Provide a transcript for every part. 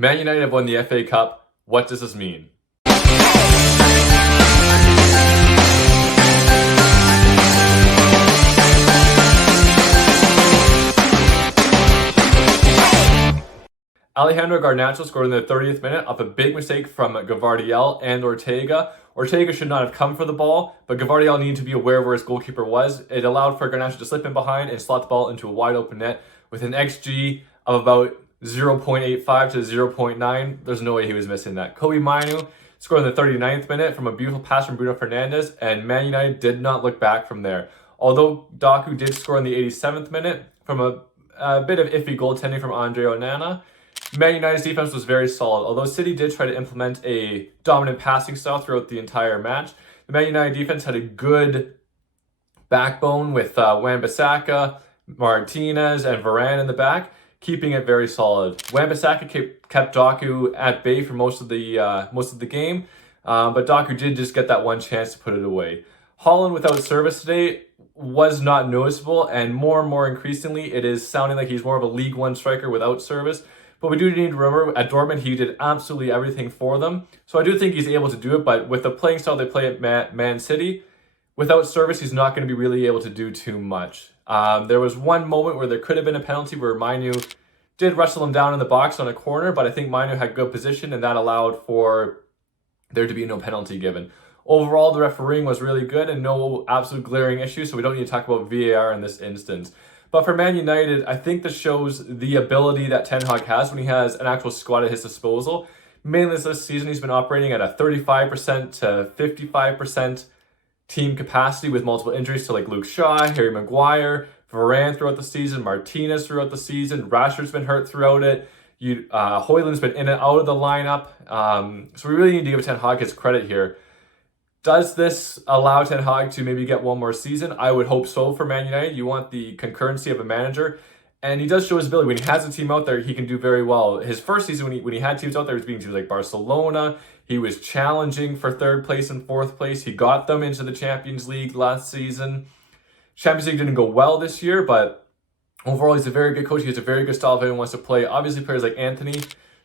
Man United have won the FA Cup. What does this mean? Alejandro Garnacho scored in the 30th minute off a big mistake from Gavardiel and Ortega. Ortega should not have come for the ball, but Gavardiel needed to be aware of where his goalkeeper was. It allowed for Garnacho to slip in behind and slot the ball into a wide open net with an XG of about 0.85 to 0.9. There's no way he was missing that. Kobe Mainu scored in the 39th minute from a beautiful pass from Bruno Fernandes, and Man United did not look back from there. Although Doku did score in the 87th minute from a bit of iffy goaltending from Andre Onana, Man United's defense was very solid. Although City did try to implement a dominant passing style throughout the entire match, the Man United defense had a good backbone with Wan-Bissaka, Martinez, and Varane in the back, keeping it very solid. Wan-Bissaka kept Doku at bay for most of the game, but Doku did just get that one chance to put it away. Haaland without service today was not noticeable, and more increasingly, it is sounding like he's more of a League One striker without service. But we do need to remember, at Dortmund, he did absolutely everything for them. So I do think he's able to do it, but with the playing style they play at Man City, without service, he's not going to be really able to do too much. There was one moment where there could have been a penalty where Mainu did wrestle him down in the box on a corner, but I think Mainu had good position, and that allowed for there to be no penalty given. Overall, the refereeing was really good and no absolute glaring issues, so we don't need to talk about VAR in this instance. But for Man United, I think this shows the ability that Ten Hag has when he has an actual squad at his disposal. Mainly this season, he's been operating at a 35% to 55% team capacity with multiple injuries to like Luke Shaw, Harry Maguire, Varane throughout the season, Martinez throughout the season, Rashford's been hurt throughout it, Højlund's been in and out of the lineup. So we really need to give Ten Hag his credit here. Does this allow Ten Hag to maybe get one more season? I would hope so for Man United. You want the concurrency of a manager. And he does show his ability. When he has a team out there, he can do very well. His first season, when he had teams out there, he was beating teams like Barcelona. He was challenging for third place and fourth place. He got them into the Champions League last season. Champions League didn't go well this year, but overall, he's a very good coach. He has a very good style of how he wants to play. Obviously, players like Anthony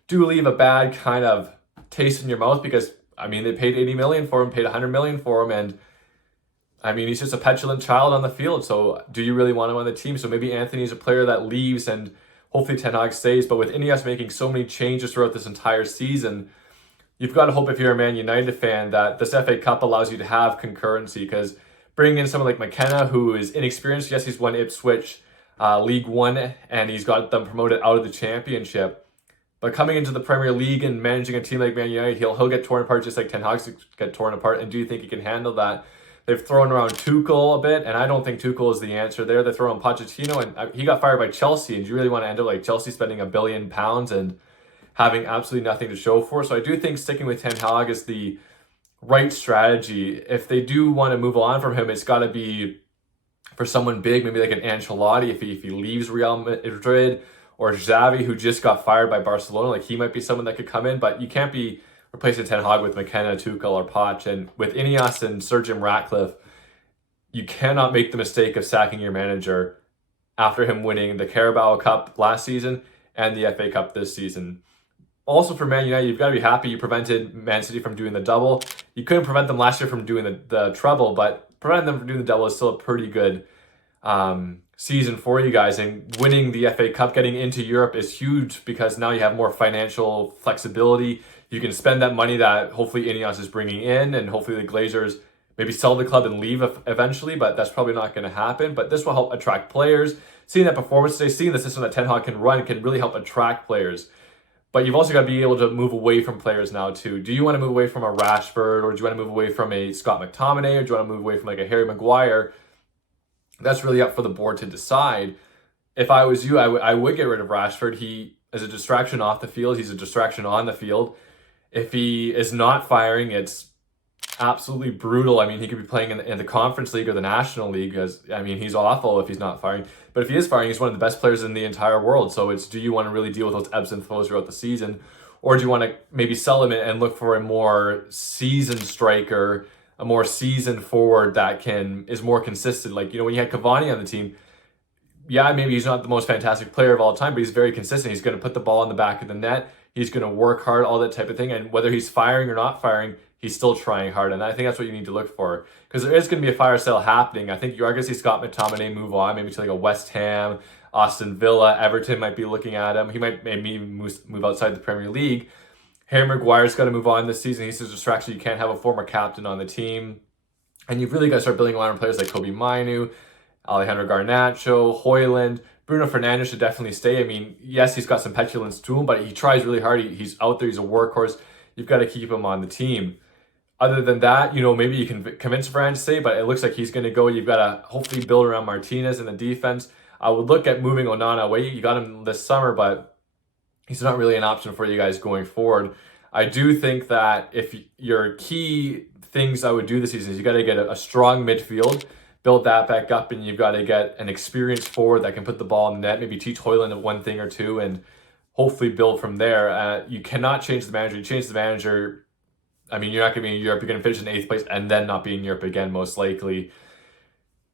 do leave a bad kind of taste in your mouth because I mean, they paid 80 million for him, paid 100 million for him, and I mean, he's just a petulant child on the field. So do you really want him on the team? So maybe Anthony's a player that leaves and hopefully Ten Hag stays. But with Ineos making so many changes throughout this entire season, you've got to hope if you're a Man United fan that this FA Cup allows you to have concurrency, because bringing in someone like McKenna, who is inexperienced, yes, he's won Ipswich League One and he's got them promoted out of the Championship. But coming into the Premier League and managing a team like Man United, he'll get torn apart just like Ten Hag's get torn apart. And do you think he can handle that? They've thrown around Tuchel a bit, and I don't think Tuchel is the answer there. They're throwing Pochettino, and he got fired by Chelsea. And do you really want to end up like Chelsea spending £1 billion and having absolutely nothing to show for? So I do think sticking with Ten Hag is the right strategy. If they do want to move on from him, it's got to be for someone big, maybe like an Ancelotti if he leaves Real Madrid, or Xavi, who just got fired by Barcelona. Like, he might be someone that could come in, but you can't be replacing Ten Hag with McKenna, Tuchel, or Poch. And with Ineos and Sir Jim Ratcliffe, you cannot make the mistake of sacking your manager after him winning the Carabao Cup last season and the FA Cup this season. Also for Man United, you've got to be happy you prevented Man City from doing the double. You couldn't prevent them last year from doing the treble, but preventing them from doing the double is still a pretty good season for you guys. And winning the FA Cup, getting into Europe is huge because now you have more financial flexibility. You can spend that money that hopefully Ineos is bringing in, and hopefully the Glazers maybe sell the club and leave eventually, but that's probably not going to happen. But this will help attract players. Seeing that performance today, seeing the system that Ten Hag can run can really help attract players. But you've also got to be able to move away from players now too. Do you want to move away from a Rashford, or do you want to move away from a Scott McTominay, or do you want to move away from like a Harry Maguire? That's really up for the board to decide. If I was you, I would get rid of Rashford. He is a distraction off the field. He's a distraction on the field. If he is not firing, it's absolutely brutal. I mean, he could be playing in the Conference League or the National League, because, I mean, he's awful if he's not firing. But if he is firing, he's one of the best players in the entire world. So it's, do you want to really deal with those ebbs and flows throughout the season? Or do you want to maybe sell him and look for a more seasoned striker, a more seasoned forward that is more consistent? Like, you know, when you had Cavani on the team, yeah, maybe he's not the most fantastic player of all time, but he's very consistent. He's going to put the ball in the back of the net. He's going to work hard, all that type of thing. And whether he's firing or not firing, he's still trying hard. And I think that's what you need to look for, because there is going to be a fire sale happening. I think you are going to see Scott McTominay move on, maybe to like a West Ham, Aston Villa, Everton might be looking at him. He might maybe move outside the Premier League. Harry Maguire's got to move on this season. He's a distraction. You can't have a former captain on the team. And you've really got to start building around players like Kobe Mainu, Alejandro Garnacho, Højlund. Bruno Fernandes should definitely stay. I mean, yes, he's got some petulance to him, but he tries really hard. He's out there. He's a workhorse. You've got to keep him on the team. Other than that, maybe you can convince Varane to stay, but it looks like he's going to go. You've got to hopefully build around Martinez in the defense. I would look at moving Onana away. You got him this summer, but he's not really an option for you guys going forward. I do think that if your key things I would do this season is you got to get a strong midfield, build that back up, and you've got to get an experienced forward that can put the ball in the net, maybe teach Højlund one thing or two, and hopefully build from there. You cannot change the manager. You change the manager, I mean, you're not going to be in Europe. You're going to finish in 8th place and then not be in Europe again, most likely.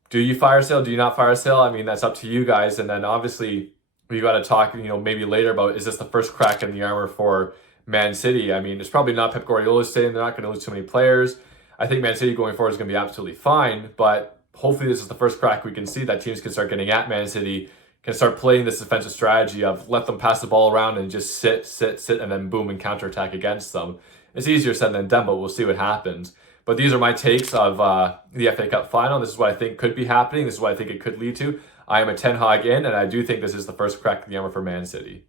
Do you fire sale? Do you not fire sale? I mean, that's up to you guys. And then obviously we got to talk, maybe later about, is this the first crack in the armor for Man City? I mean, it's probably not Pep Guardiola's saying they're not going to lose too many players. I think Man City going forward is going to be absolutely fine, but hopefully this is the first crack we can see that teams can start getting at Man City, can start playing this defensive strategy of let them pass the ball around and just sit, and then boom, and counterattack against them. It's easier said than done, but we'll see what happens. But these are my takes of the FA Cup final. This is what I think could be happening. This is what I think it could lead to. I am a Ten Hag in, and I do think this is the first crack in the armor for Man City.